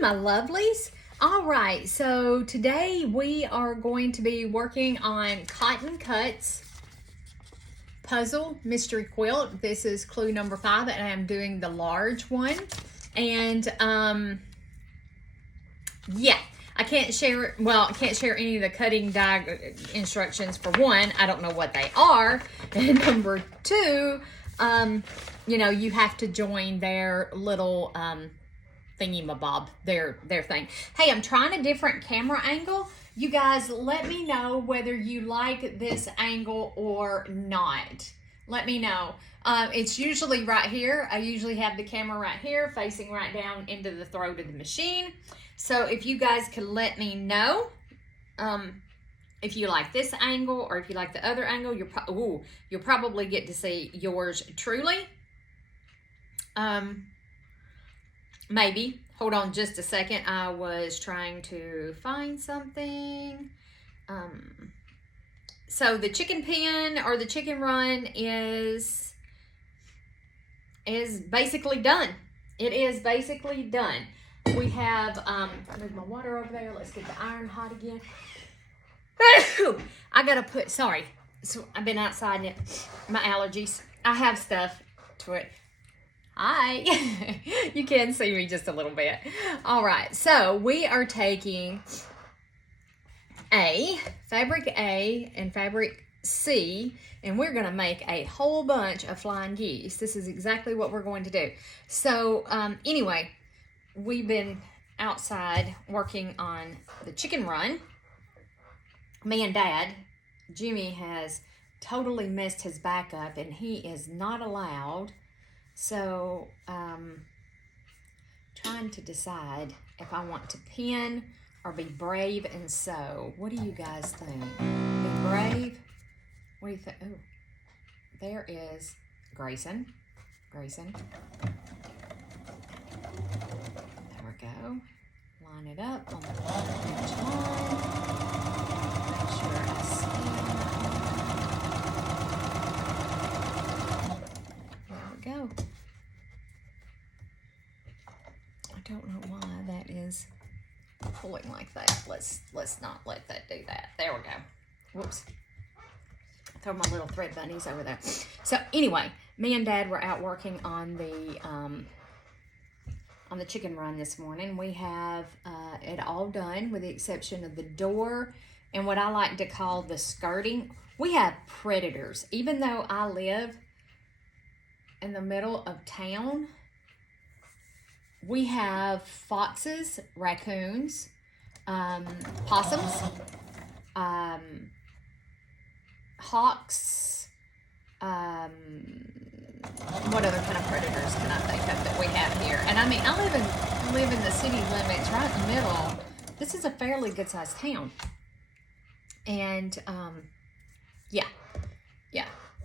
my lovelies. All right, so today we are going to be working on Cotton Cuts Puzzle Mystery Quilt. This is clue number 5, and I'm doing the large one. And yeah, I can't share, I can't share any of the cutting instructions. For one, I don't know what they are. And number 2, you know, you have to join their little thingy-mabob, their thing. Hey, I'm trying a different camera angle. You guys, let me know whether you like this angle or not. Let me know. It's usually right here. I usually have the camera right here, facing right down into the throat of the machine. So if you guys could let me know if you like this angle or if you like the other angle, you'll probably get to see yours truly. Maybe. Hold on just a second. I was trying to find something. So the chicken pen or the chicken run is basically done. It is basically done. We have, move my water over there. Let's get the iron hot again. I gotta put, sorry. So I've been outside and my allergies. I have stuff to it. Hi. You can see me just a little bit. All right, so we are taking fabric A and fabric C, and we're gonna make a whole bunch of flying geese. This is exactly what we're going to do. So anyway, we've been outside working on the chicken run. Me and Dad, Jimmy has totally messed his back up and he is not allowed. So, trying to decide if I want to pin or be brave and sew. What do you guys think? Be brave? What do you think? Oh, there is Grayson. There we go. Line it up on the bottom edge line. Make sure I scan. There we go. I don't know why that is pulling like that. Let's not let that do that. There we go. Whoops. Throw my little thread bunnies over there. So anyway, me and Dad were out working on the chicken run this morning. We have it all done with the exception of the door and what I like to call the skirting. We have predators. Even though I live in the middle of town, we have foxes, raccoons, possums, hawks, what other kind of predators can I think of that we have here? And I mean, I live in the city limits, right in the middle. This is a fairly good sized town. And yeah.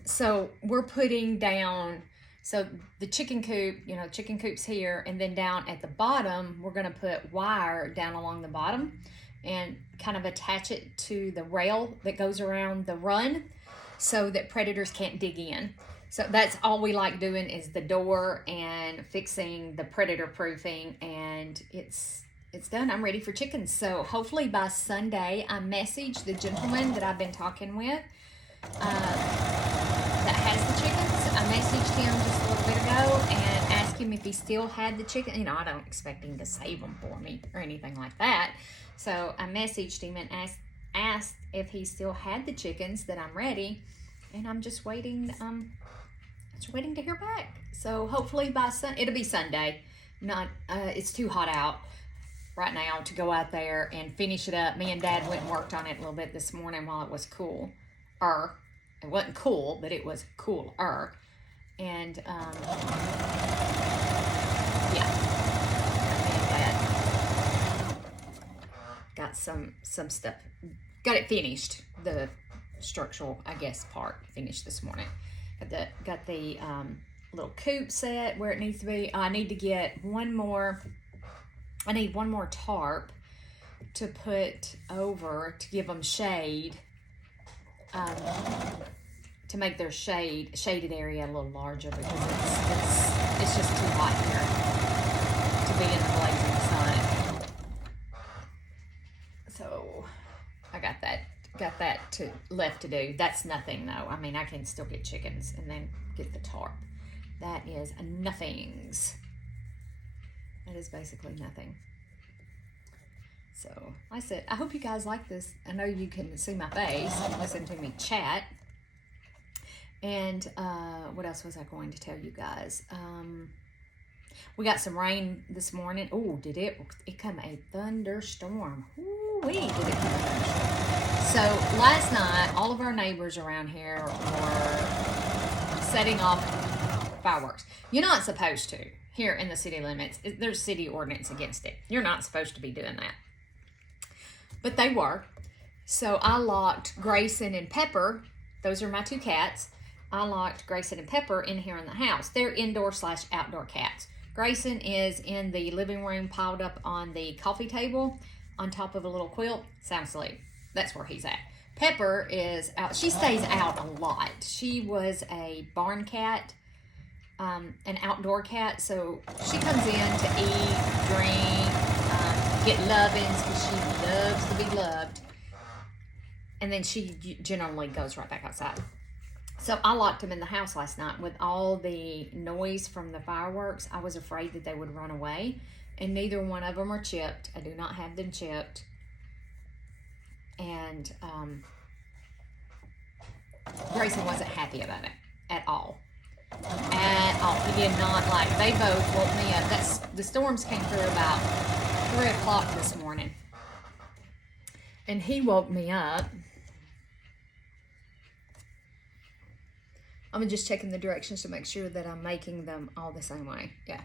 So we're putting down, so the chicken coop, you know, chicken coop's here, and then down at the bottom, we're gonna put wire down along the bottom and kind of attach it to the rail that goes around the run so that predators can't dig in. So that's all we like doing is the door and fixing the predator proofing, and it's done. I'm ready for chickens. So hopefully by Sunday, I messaged the gentleman that I've been talking with that has the chickens. I messaged him just a little bit ago and asked him if he still had the chicken. You know, I don't expect him to save them for me or anything like that. So I messaged him and asked if he still had the chickens, that I'm ready, and I'm just waiting. Just waiting to hear back. So hopefully by it'll be Sunday. It's too hot out right now to go out there and finish it up. Me and Dad went and worked on it a little bit this morning while it was cool. It wasn't cool, but it was cooler. And yeah, me and Dad got some stuff. Got it finished. The structural, I guess, part finished this morning. Got the little coop set where it needs to be. I need to get one more tarp to put over to give them shade, to make their shaded area a little larger, because it's just too hot here to be in the blazing sun. So I got that left to do. That's nothing though. I mean, I can still get chickens and then get the tarp. That is nothings. That is basically nothing. So I said, I hope you guys like this. I know you can see my face and listen to me chat. And what else was I going to tell you guys? We got some rain this morning. Oh, did it come a thunderstorm? Ooh-wee, did it come a thunderstorm. So last night, all of our neighbors around here were setting off fireworks. You're not supposed to here in the city limits. There's city ordinance against it. You're not supposed to be doing that. But they were. So I locked Grayson and Pepper. Those are my two cats. I locked Grayson and Pepper in here in the house. They're indoor/outdoor cats. Grayson is in the living room piled up on the coffee table on top of a little quilt, sound asleep. That's where he's at. Pepper is out. She stays out a lot. She was a barn cat, an outdoor cat, so she comes in to eat, drink, get lovings because she loves to be loved, and then she generally goes right back outside. So I locked them in the house last night with all the noise from the fireworks. I was afraid that they would run away, and neither one of them are chipped. I do not have them chipped. And Grayson wasn't happy about it at all. At all. He did not like. They both woke me up. The storms came through about 3 o'clock this morning. And he woke me up. I'm just checking the directions to make sure that I'm making them all the same way. Yeah.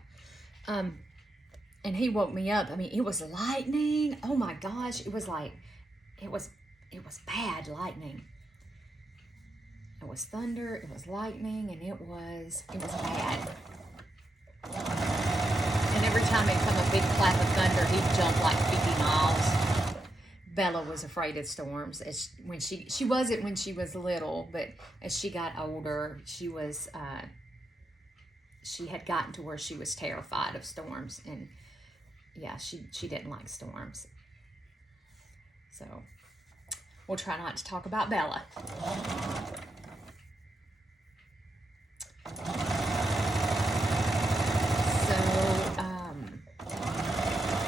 And he woke me up. I mean, it was lightning. Oh my gosh. It was like, it was bad lightning. It was thunder, it was lightning, and it was bad. And every time it come a big clap of thunder, he'd jump like 50 miles. Bella was afraid of storms. She wasn't when she was little, but as she got older, she had gotten to where she was terrified of storms, and yeah, she didn't like storms. So we'll try not to talk about Bella.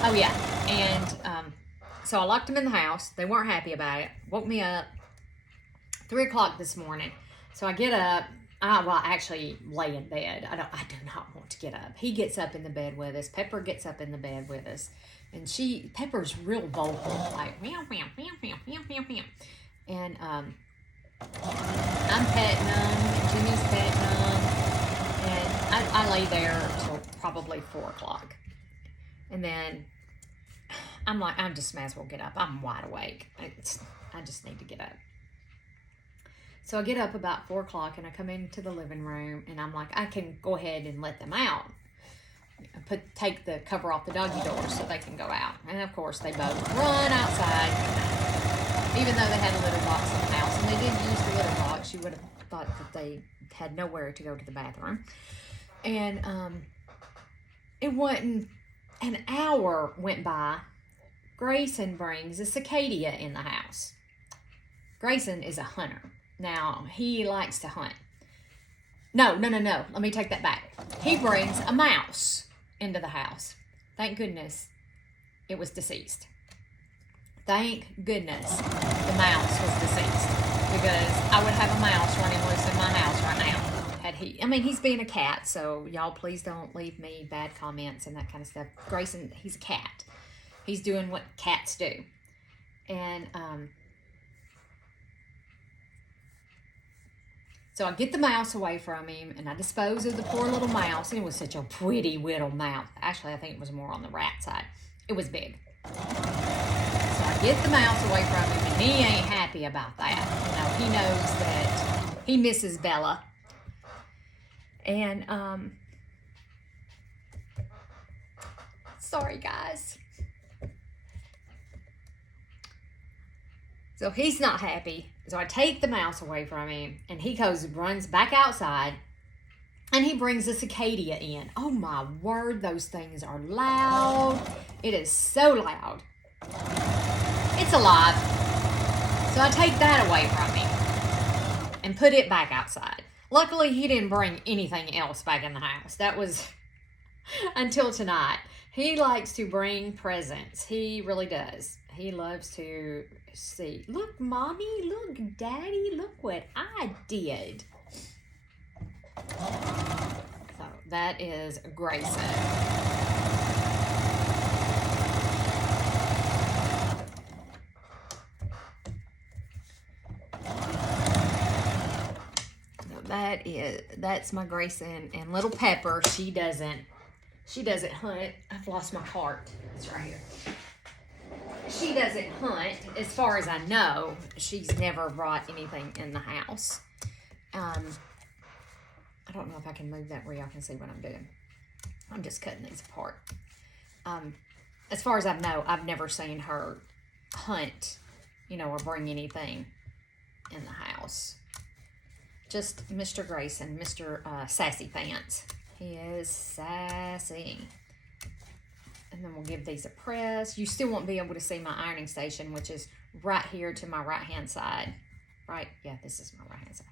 Oh yeah, and so I locked them in the house. They weren't happy about it. Woke me up 3 o'clock this morning. So I get up. I actually lay in bed. I do not want to get up. He gets up in the bed with us. Pepper gets up in the bed with us, and Pepper's real vocal, like meow meow meow meow meow meow meow, and I'm petting them, and Jimmy's petting them, and I lay there till probably 4 o'clock, and then I'm like, I just may as well get up. I'm wide awake. I just need to get up. So I get up about 4 o'clock and I come into the living room and I'm like, I can go ahead and let them out. Take the cover off the doggy door so they can go out. And of course they both run outside, even though they had a litter box in the house. And they did use the litter box. You would have thought that they had nowhere to go to the bathroom. And it wasn't an hour went by. Grayson brings a cicada in the house. Grayson is a hunter. Now, he likes to hunt. No. Let me take that back. He brings a mouse into the house. Thank goodness it was deceased. Thank goodness the mouse was deceased. Because I would have a mouse running loose in my house right now. He's being a cat, so y'all please don't leave me bad comments and that kind of stuff. Grayson, he's a cat. He's doing what cats do. And so I get the mouse away from him and I dispose of the poor little mouse. And it was such a pretty little mouse. Actually, I think it was more on the rat side. It was big. So I get the mouse away from him and he ain't happy about that. He knows that he misses Bella. And sorry guys. So he's not happy. So I take the mouse away from him and he runs back outside and he brings the cicada in. Oh my word, those things are loud. It is so loud. It's alive. So I take that away from him and put it back outside. Luckily, he didn't bring anything else back in the house. That was until tonight. He likes to bring presents. He really does. He loves to see. Look, Mommy. Look, Daddy. Look what I did. So that is Grayson. That's my Grayson. And little Pepper, she doesn't hunt. I've lost my cart. It's right here. She doesn't hunt. As far as I know, she's never brought anything in the house. I don't know if I can move that where y'all can see what I'm doing. I'm just cutting these apart. As far as I know, I've never seen her hunt, or bring anything in the house. Just Mr. Grayson, Mr. Sassy Pants. He is sassy. And then we'll give these a press. You still won't be able to see my ironing station, which is right here to my right-hand side. Right? Yeah, this is my right-hand side.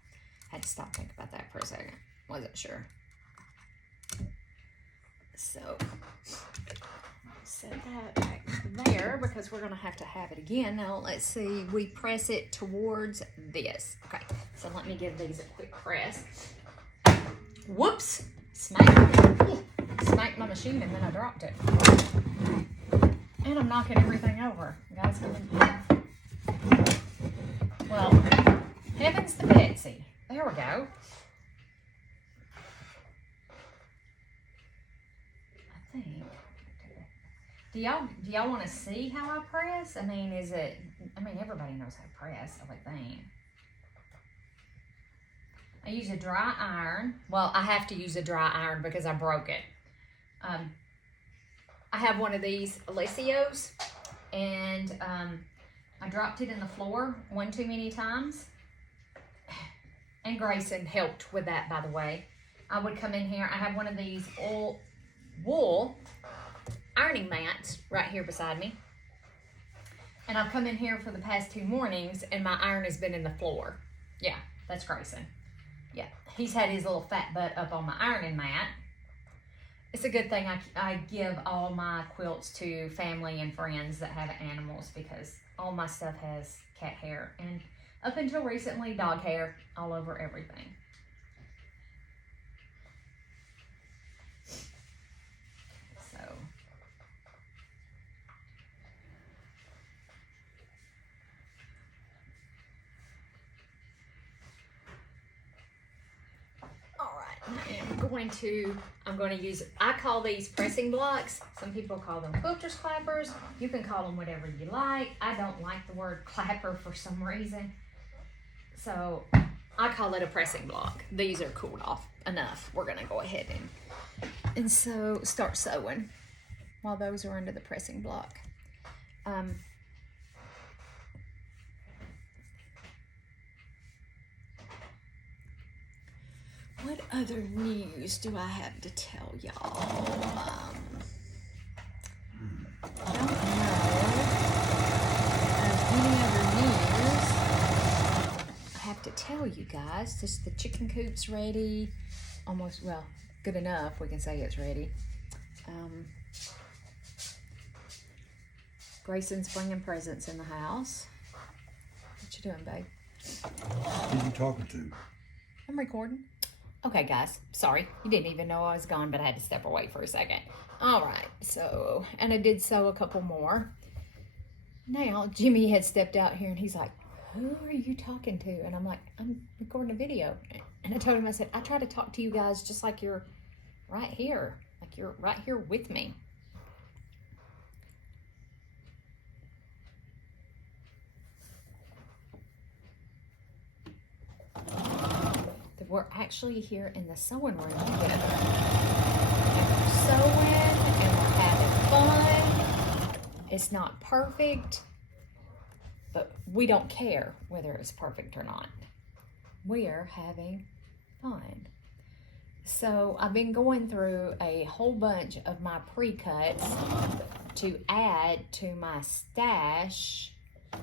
I had to stop and think about that for a second. Wasn't sure. So, set that back there because we're going to have it again. Now, let's see. We press it towards this. Okay, so let me give these a quick press. Whoops! Smacked my machine and then I dropped it. And I'm knocking everything over. Guys, well, heavens to Betsy. There we go. I think. Do y'all want to see how I press? Everybody knows how to press, I would think. I use a dry iron. Well, I have to use a dry iron because I broke it. I have one of these Alessios, and I dropped it in the floor one too many times. And Grayson helped with that, by the way. I would come in here. I have one of these wool ironing mats right here beside me. And I've come in here for the past 2 mornings, and my iron has been in the floor. Yeah, that's Grayson. Yeah, he's had his little fat butt up on my ironing mat. It's a good thing I give all my quilts to family and friends that have animals because all my stuff has cat hair and up until recently dog hair all over everything. So I'm going to use, I call these pressing blocks. Some people call them quilters clappers. You can call them whatever you like. I don't like the word clapper for some reason. So I call it a pressing block. These are cooled off enough. We're going to go ahead and so start sewing while those are under the pressing block. What other news do I have to tell y'all? I don't know of any other news. I have to tell you guys, just the chicken coop's ready. Almost, well, good enough. We can say it's ready. Grayson's bringing presents in the house. What you doing, babe? Who are you talking to? I'm recording. Okay, guys, sorry. You didn't even know I was gone, but I had to step away for a second. All right, so, and I did sew a couple more. Now, Jimmy had stepped out here, and he's like, who are you talking to? And I'm like, I'm recording a video. And I told him, I said, I try to talk to you guys just like you're right here. Like you're right here with me. We're actually here in the sewing room together. And we're sewing and we're having fun. It's not perfect, but we don't care whether it's perfect or not. We are having fun. So I've been going through a whole bunch of my pre-cuts to add to my stash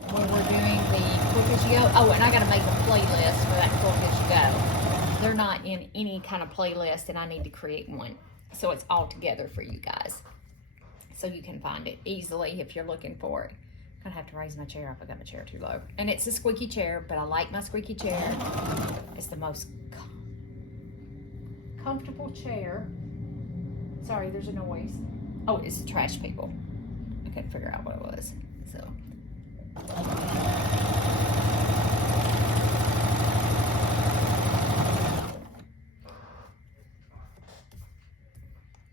where we're doing the Cook As You Go. Oh, and I got to make a playlist for that Cook As You Go. They're not in any kind of playlist, and I need to create one. So it's all together for you guys. So you can find it easily if you're looking for it. I'm gonna have to raise my chair up. I got my chair too low. And it's a squeaky chair, but I like my squeaky chair. It's the most comfortable chair. Sorry, there's a noise. Oh, it's the trash people. I couldn't figure out what it was. So.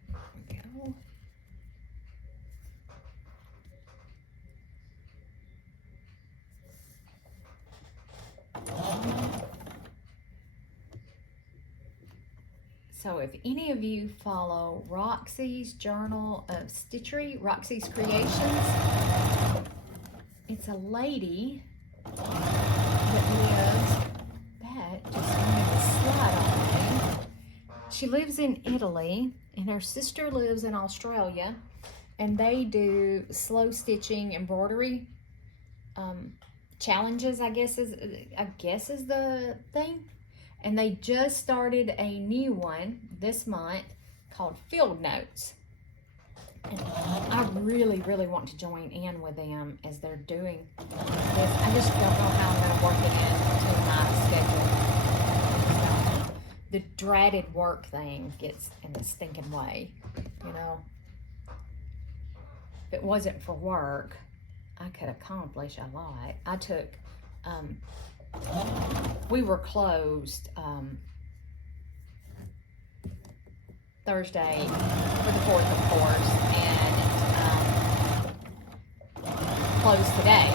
There we go. So if any of you follow Roxy's Journal of Stitchery, Roxy's Creations, it's a lady that lives, that just wanted to slide on me. She lives in Italy and her sister lives in Australia, and they do slow stitching embroidery challenges, I guess is the thing. And they just started a new one this month called Field Notes. And I really, really want to join in with them as they're doing this. I just don't know how I'm going to work it into my schedule. So, the dreaded work thing gets in the stinking way, you know. If it wasn't for work, I could accomplish a lot. I took... we were closed Thursday for the 4th, of course, and closed today.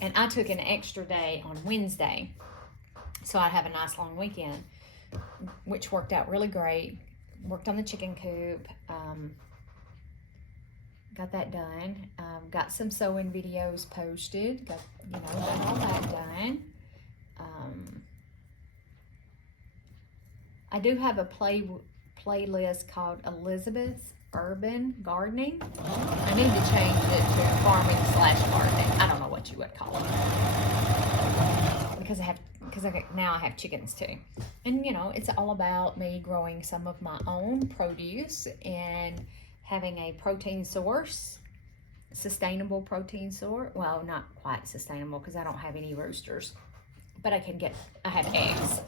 And I took an extra day on Wednesday, so I'd have a nice long weekend, which worked out really great. Worked on the chicken coop, got that done. Got some sewing videos posted. Got all that done. I do have a playlist called Elizabeth's Urban Gardening. I need to change it to farming/gardening. I don't know what you would call it, because now I have chickens too, and it's all about me growing some of my own produce and having a protein source, sustainable protein source. Well, not quite sustainable because I don't have any roosters. But I have eggs.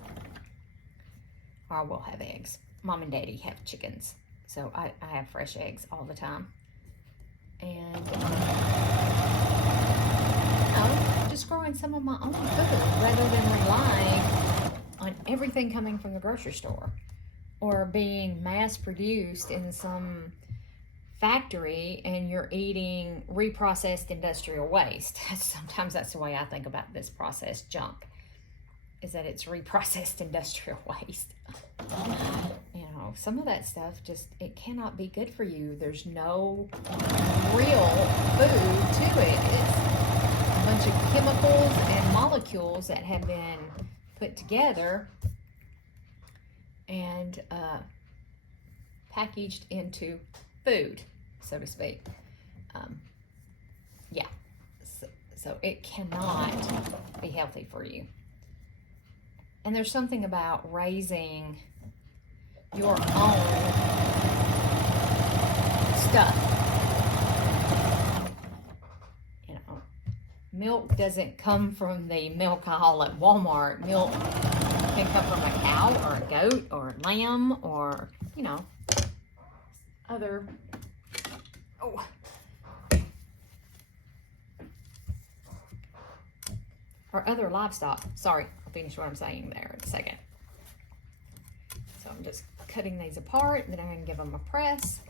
Or I will have eggs. Mom and Daddy have chickens. So I have fresh eggs all the time. And, just growing some of my own food rather than relying on everything coming from the grocery store or being mass produced in some factory and you're eating reprocessed industrial waste. Sometimes that's the way I think about this processed junk. Is that it's reprocessed industrial waste. Some of that stuff it cannot be good for you. There's no real food to it. It's a bunch of chemicals and molecules that have been put together and packaged into food, so to speak. So it cannot be healthy for you. And there's something about raising your own stuff. Milk doesn't come from the milk aisle at Walmart. Milk can come from a cow or a goat or a lamb or, other... Oh. Or other livestock. Sorry, I'll finish what I'm saying there in a second. So I'm just cutting these apart, then I'm going to give them a press.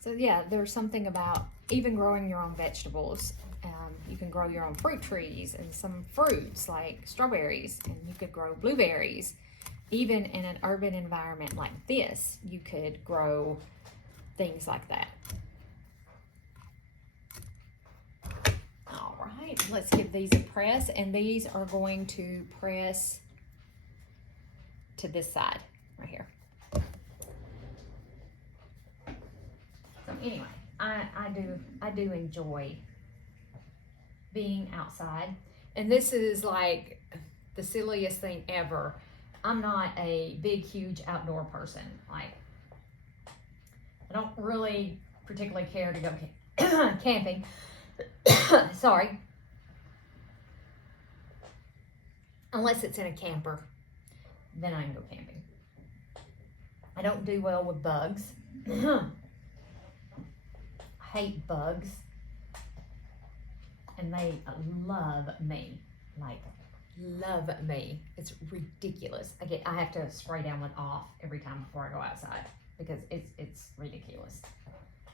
So yeah, there's something about even growing your own vegetables. You can grow your own fruit trees and some fruits like strawberries, and you could grow blueberries. Even in an urban environment like this, you could grow things like that. All right, let's give these a press, and these are going to press to this side right here. So anyway, I do enjoy being outside. And this is like the silliest thing ever. I'm not a big, huge outdoor person. Like, I don't really particularly care to go camping. Sorry. Unless it's in a camper, then I can go camping. I don't do well with bugs. I hate bugs. And they love me. Like, love me. It's ridiculous. I have to spray down one off every time before I go outside because it's ridiculous.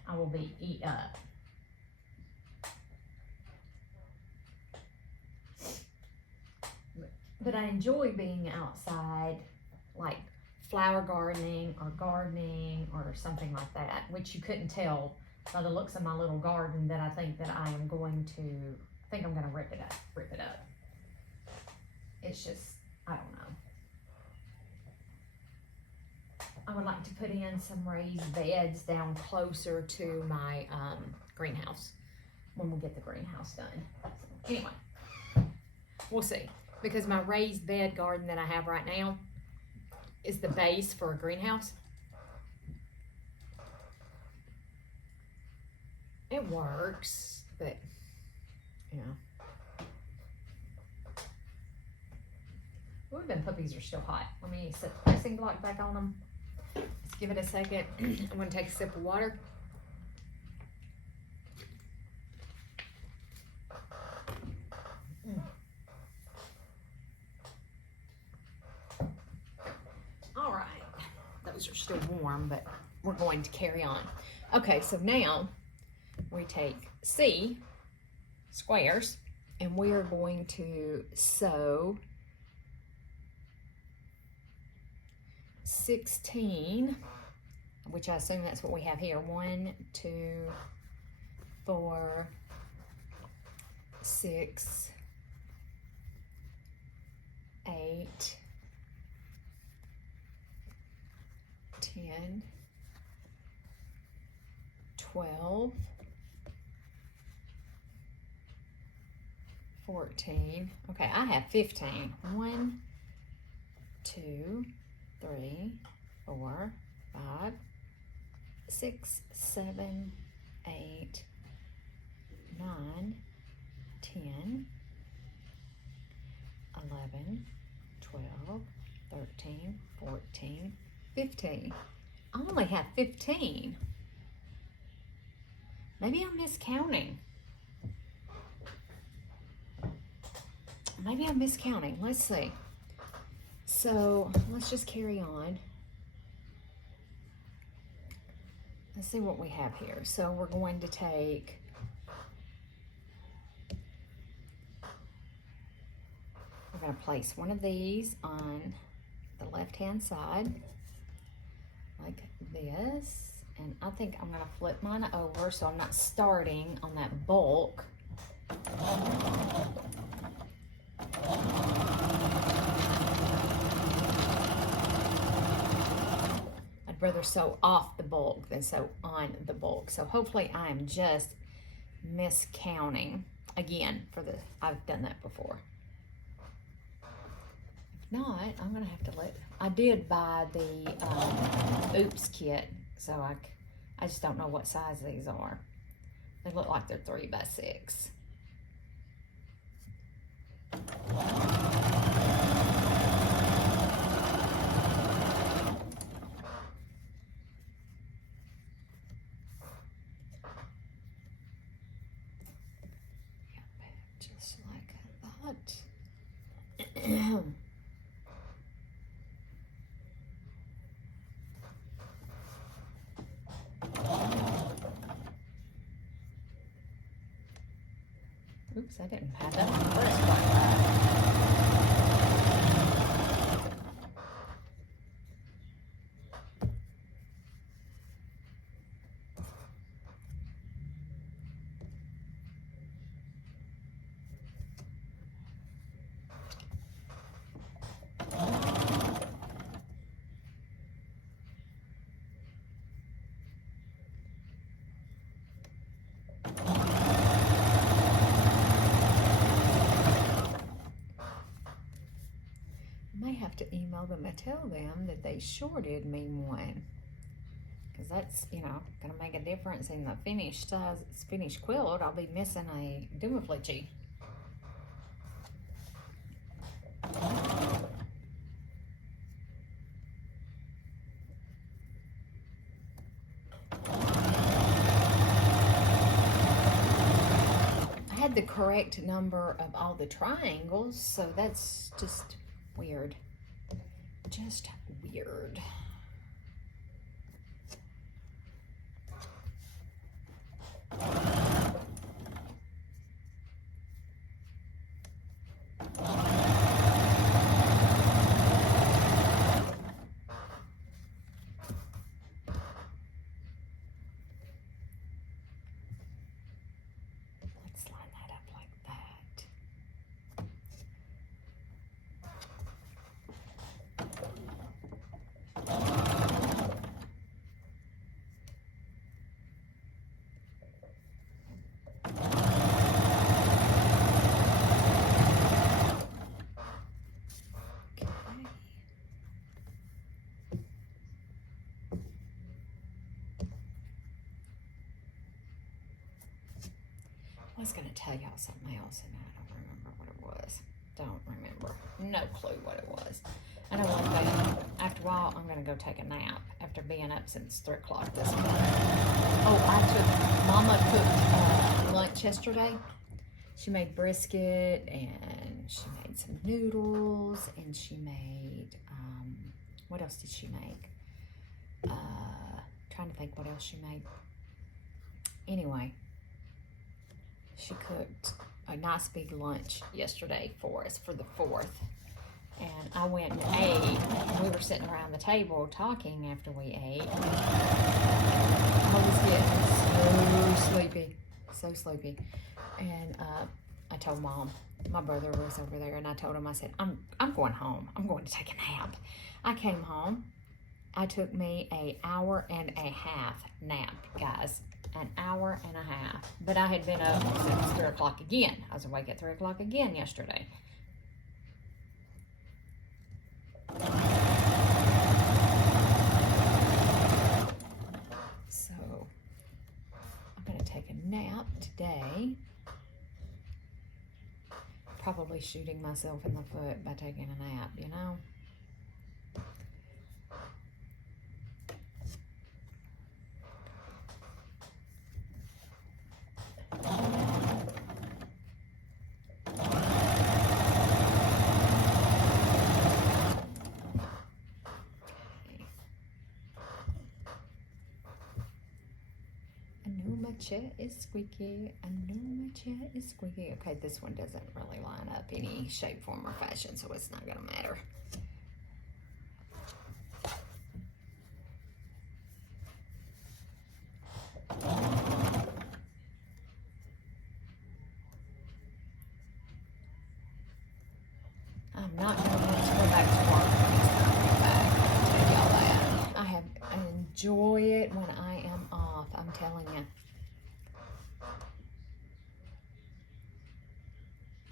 I will be eat up. But I enjoy being outside, like flower gardening or something like that, which you couldn't tell by the looks of my little garden that I think that I'm going to rip it up. It's just, I don't know. I would like to put in some raised beds down closer to my greenhouse when we get the greenhouse done. So, anyway, we'll see. Because my raised bed garden that I have right now is the base for a greenhouse. It works, but, you know. Ooh, them puppies are still hot. Let me set the pressing block back on them. Let's give it a second. I'm going to take a sip of water. All right. Those are still warm, but we're going to carry on. Okay, so now we take C squares and we are going to sew 16, which I assume that's what we have here. 1, 2, 4, 6, 8, 10, 12, 14. Okay, I have 15. 1, 2, 3, 4, 5, 6, 7, 8, 9, 10, 11, 12, 13, 14, 15. I only have 15. Maybe I'm miscounting. Maybe I'm miscounting. Let's see. So let's just carry on. Let's see what we have here. So we're going to take we're going to place one of these on the left-hand side like this. And I think I'm going to flip mine over so I'm not starting on that bulk. I'd rather sew off the bulk than sew on the bulk. So hopefully I'm just miscounting again I've done that before. If not, I'm gonna have to I did buy the Oops kit, so I just don't know what size these are. They look like they're 3 by 6. Just like that. Oops, I didn't have that on the first one. have to email them and tell them that they sure did mean one. Because that's, you know, going to make a difference in the finished quilt. I'll be missing a dooflichie. I had the correct number of all the triangles, so that's just weird. Just weird. Let's line that up like that. I was going to tell y'all something else, and I don't remember what it was. Don't remember. No clue what it was. I know one thing. After a while, I'm going to go take a nap after being up since 3 o'clock this morning. Oh, Mama cooked lunch yesterday. She made brisket, and she made some noodles, and she made, what else did she make? Trying to think what else she made. Anyway. She cooked a nice big lunch yesterday for us for the 4th. And I went and ate. We were sitting around the table talking after we ate. I was getting so sleepy. And I told Mom, my brother was over there, and I told him, I said, I'm going home. I'm going to take a nap. I came home. I took me an hour and a half nap, guys. An hour and a half. But I had been up since 3 o'clock again. I was awake at 3 o'clock again yesterday. So, I'm going to take a nap today. Probably shooting myself in the foot by taking a nap, you know? Chair is squeaky. I know my chair is squeaky. Okay, this one doesn't really line up any shape, form, or fashion, so it's not gonna matter. I'm not gonna want to go back to work next time I go back. I'll tell y'all that. I enjoy it when I am off, I'm telling you.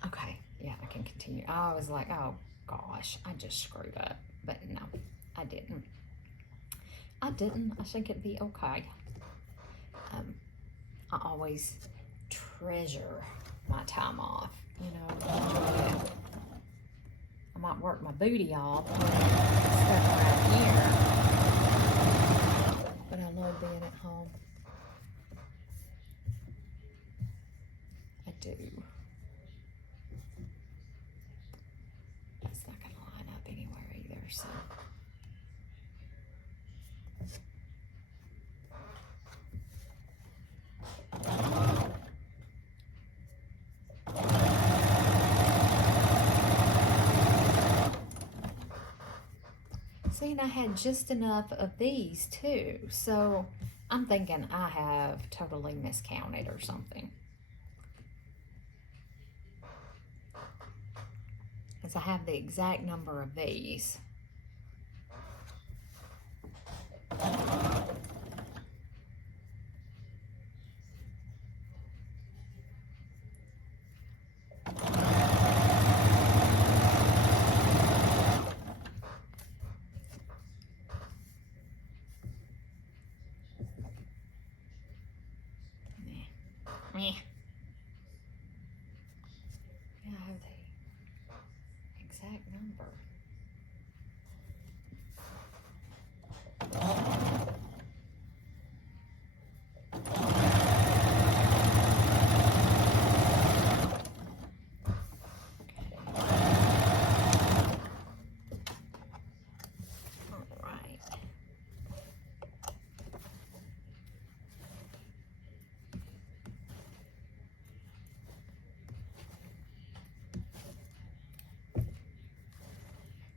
Okay, yeah, I can continue. I was like, oh gosh, I just screwed up. But no, I didn't. I think it'd be okay. I always treasure my time off, you know. Enjoy it. I might work my booty off stuff around here, but I love being at home. I do. That's not going to line up anywhere either, so. See, and I had just enough of these too, so I'm thinking I have totally miscounted or something. Because I have the exact number of these. Meh. Yeah, I have the exact number.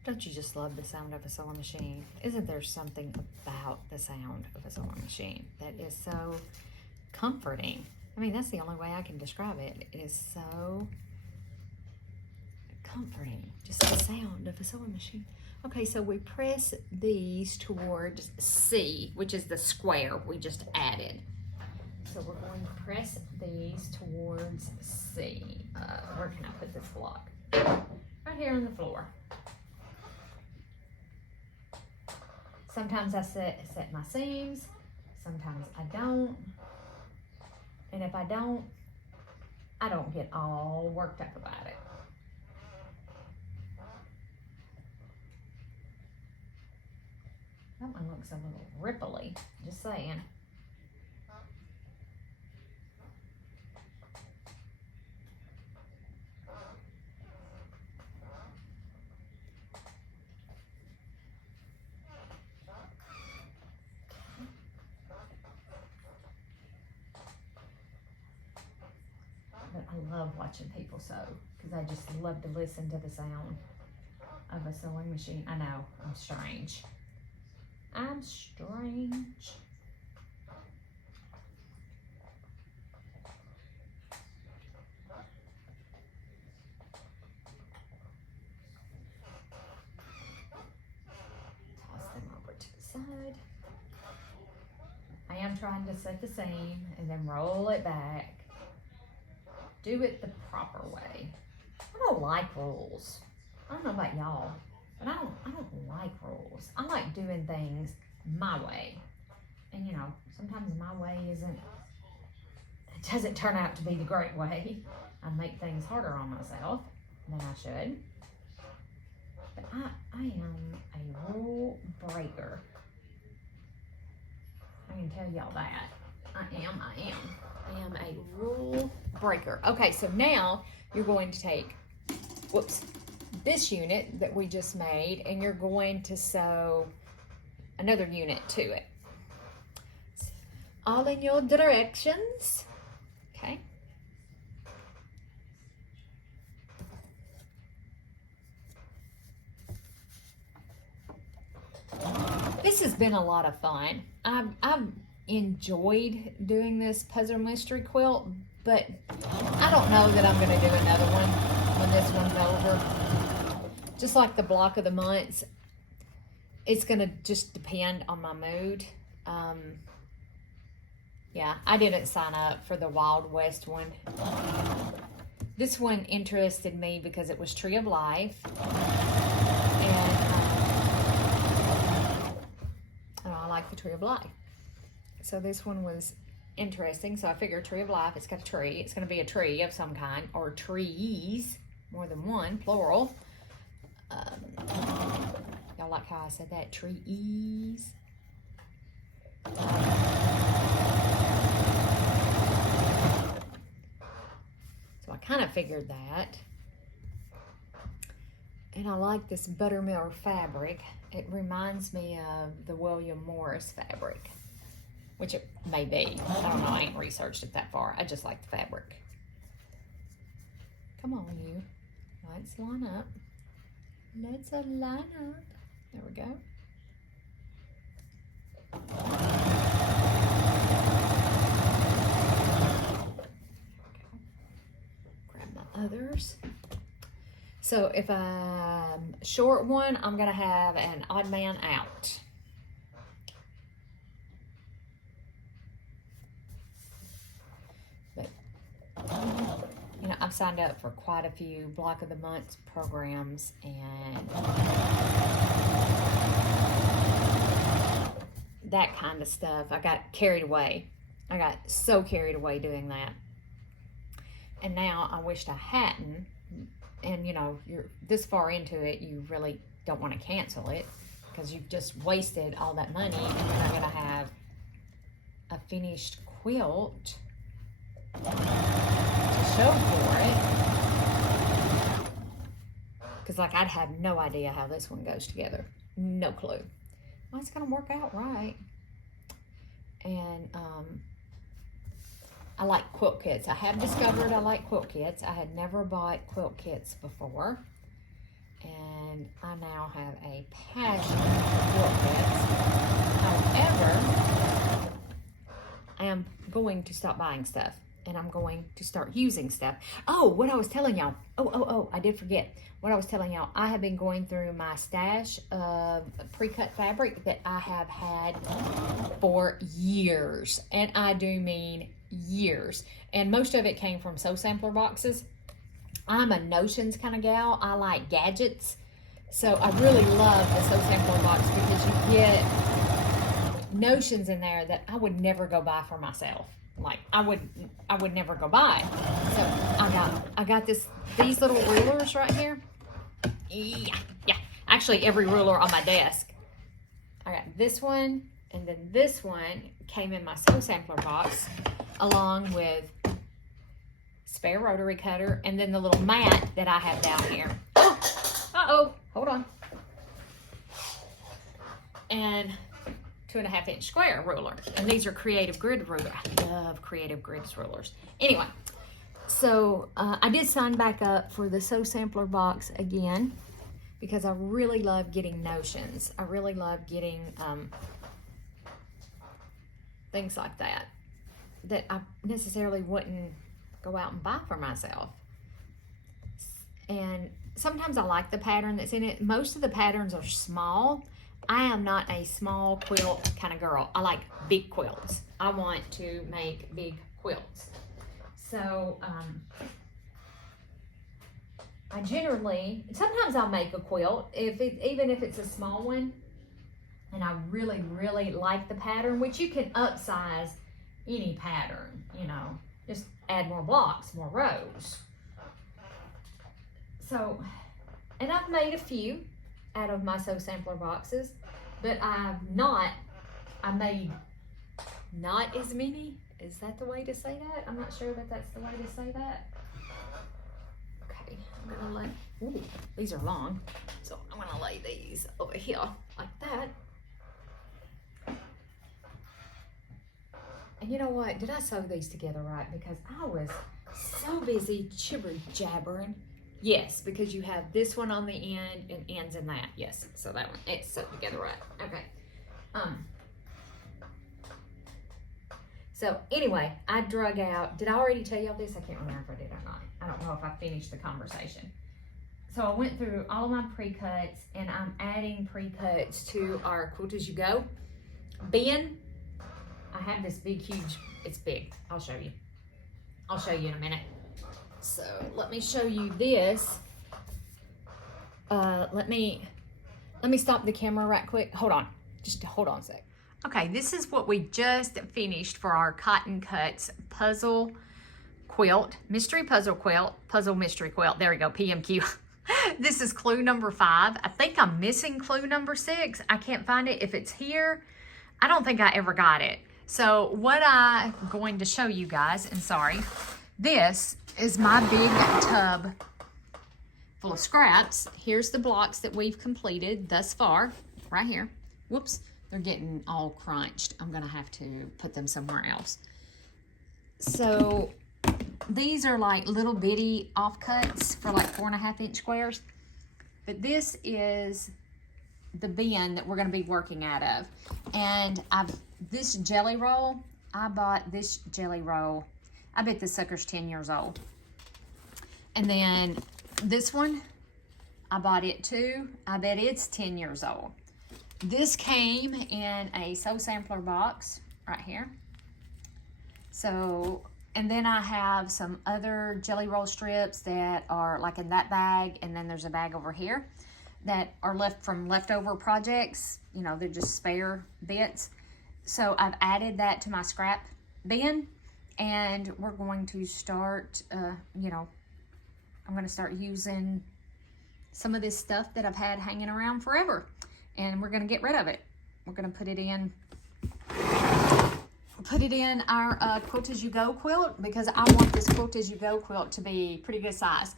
Don't you just love the sound of a sewing machine? Isn't there something about the sound of a sewing machine that is so comforting? I mean, that's the only way I can describe it. It is so comforting, just the sound of a sewing machine. Okay, so we press these towards C, which is the square we just added. So we're going to press these towards C. Where can I put this block? Right here on the floor. Sometimes I set my seams, sometimes I don't. And if I don't get all worked up about it. That one looks a little ripply, just saying. But I love watching people sew because I just love to listen to the sound of a sewing machine. I know, I'm strange. I'm strange. Toss them over to the side. I am trying to set the seam and then roll it back. Do it the proper way. I don't like rules. I don't know about y'all, but I don't like rules. I like doing things my way. And you know, sometimes my way it doesn't turn out to be the great way. I make things harder on myself than I should. But I am a rule breaker. I can tell y'all that. I am a rule breaker. Okay, so now you're going to take, this unit that we just made, and you're going to sew another unit to it. All in your directions. Okay. This has been a lot of fun. I've enjoyed doing this puzzle mystery quilt, but I don't know that I'm going to do another one when this one's over. Just like the block of the months, it's going to just depend on my mood. Yeah, I didn't sign up for the Wild West one. This one interested me because it was Tree of Life. And I like the Tree of Life. So this one was interesting. So I figured Tree of Life, it's got a tree. It's going to be a tree of some kind, or trees, more than one, plural. Y'all like how I said that? Trees. So I kind of figured that. And I like this buttermilk fabric. It reminds me of the William Morris fabric, which it may be. I don't know, I ain't researched it that far. I just like the fabric. Come on, you. Let's line up. Let's line up. There we go. Grab my others. So if I'm short one, I'm gonna have an odd man out. But you know, I've signed up for quite a few Block of the Month programs, and that kind of stuff. I got carried away. I got so carried away doing that. And now I wished I hadn't. And you know, you're this far into it, you really don't want to cancel it because you've just wasted all that money, and you're not going to have a finished quilt to show for it. Because like I'd have no idea how this one goes together. No clue. Well, it's going to work out right. And I like quilt kits. I have discovered I like quilt kits. I had never bought quilt kits before. And I now have a passion for quilt kits. However, I am going to stop buying stuff. And I'm going to start using stuff. Oh, what I was telling y'all. Oh, I did forget. What I was telling y'all. I have been going through my stash of pre-cut fabric that I have had for years. And I do mean years. And most of it came from Sew Sampler boxes. I'm a notions kind of gal. I like gadgets. So I really love the Sew Sampler box because you get notions in there that I would never go buy for myself. Like I would never go buy. So I got these little rulers right here. Yeah. Actually, every ruler on my desk. I got this one, and then this one came in my Sew Sampler box, along with spare rotary cutter, and then the little mat that I have down here. Uh-oh, hold on. And 2.5 inch square ruler. And these are creative grid ruler. I love creative grids rulers. Anyway, so I did sign back up for the Sew Sampler box again because I really love getting notions. I really love getting things like that I necessarily wouldn't go out and buy for myself. And sometimes I like the pattern that's in it. Most of the patterns are small. I am not a small quilt kind of girl. I like big quilts. I want to make big quilts. So I generally, sometimes I'll make a quilt, even if it's a small one, and I really, really like the pattern, which you can upsize any pattern, you know, just add more blocks, more rows. So, and I've made a few out of my Sew Sampler boxes, but I made not as many. Is that the way to say that? I'm not sure that that's the way to say that. Okay, I'm gonna lay, ooh, these are long, so I'm gonna lay these over here like that. And you know what? Did I sew these together right? Because I was so busy jibber-jabbering. Yes, because you have this one on the end and ends in that. Yes, so that one, it's sewed together right. Okay. So anyway, I drug out, did I already tell y'all this? I can't remember if I did or not. I don't know if I finished the conversation. So I went through all of my pre-cuts, and I'm adding pre-cuts to our Quilt As You Go bin. I have this big, huge, it's big. I'll show you. I'll show you in a minute. So let me show you this. Let me stop the camera right quick. Hold on, just hold on a sec. Okay, this is what we just finished for our Cotton Cuts puzzle quilt, mystery puzzle quilt, puzzle mystery quilt. There we go, PMQ. This is clue number 5. I think I'm missing clue number 6. I can't find it. If it's here, I don't think I ever got it. So what I'm going to show you guys, and sorry, this is my big tub full of scraps. Here's the blocks that we've completed thus far, right here. Whoops, they're getting all crunched. I'm gonna have to put them somewhere else. So these are like little bitty offcuts for like 4.5 inch squares. But this is the bin that we're gonna be working out of. And this jelly roll, I bought this jelly roll. I bet this sucker's 10 years old. And then this one, I bought it too. I bet it's 10 years old. This came in a Sew Sampler box right here. So, and then I have some other jelly roll strips that are like in that bag, and then there's a bag over here that are left from leftover projects. You know, they're just spare bits. So I've added that to my scrap bin. And we're going to start, you know, I'm going to start using some of this stuff that I've had hanging around forever. And we're going to get rid of it. We're going to put it in our Quilt As You Go quilt, because I want this Quilt As You Go quilt to be pretty good size.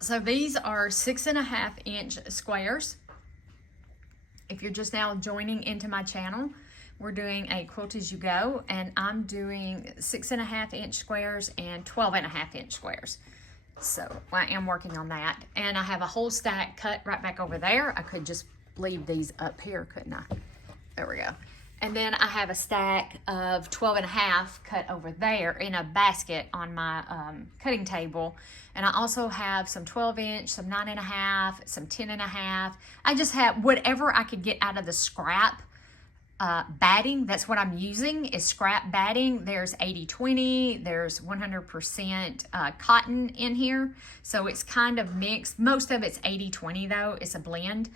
So these are 6.5 inch squares. If you're just now joining into my channel, we're doing a Quilt As You Go, and I'm doing 6.5 inch squares and 12.5 inch squares. So I am working on that. And I have a whole stack cut right back over there. I could just leave these up here, couldn't I? There we go. And then I have a stack of 12.5 cut over there in a basket on my cutting table. And I also have some 12 inch, some 9.5, some 10.5. I just have whatever I could get out of the scrap batting. That's what I'm using, is scrap batting. There's 80-20, there's 100% cotton in here. So it's kind of mixed. Most of it's 80-20 though, it's a blend.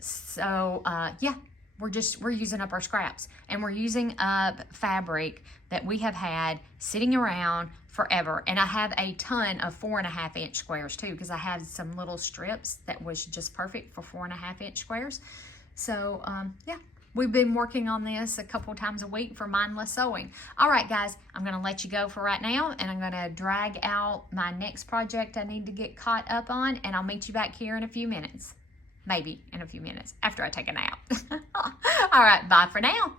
So yeah, we're using up our scraps, and we're using up fabric that we have had sitting around forever. And I have a ton of 4.5 inch squares too, because I had some little strips that was just perfect for 4.5 inch squares. So yeah, we've been working on this a couple times a week for mindless sewing. All right, guys, I'm gonna let you go for right now, and I'm gonna drag out my next project I need to get caught up on, and I'll meet you back here in a few minutes. Maybe in a few minutes after I take a nap. All right, bye for now.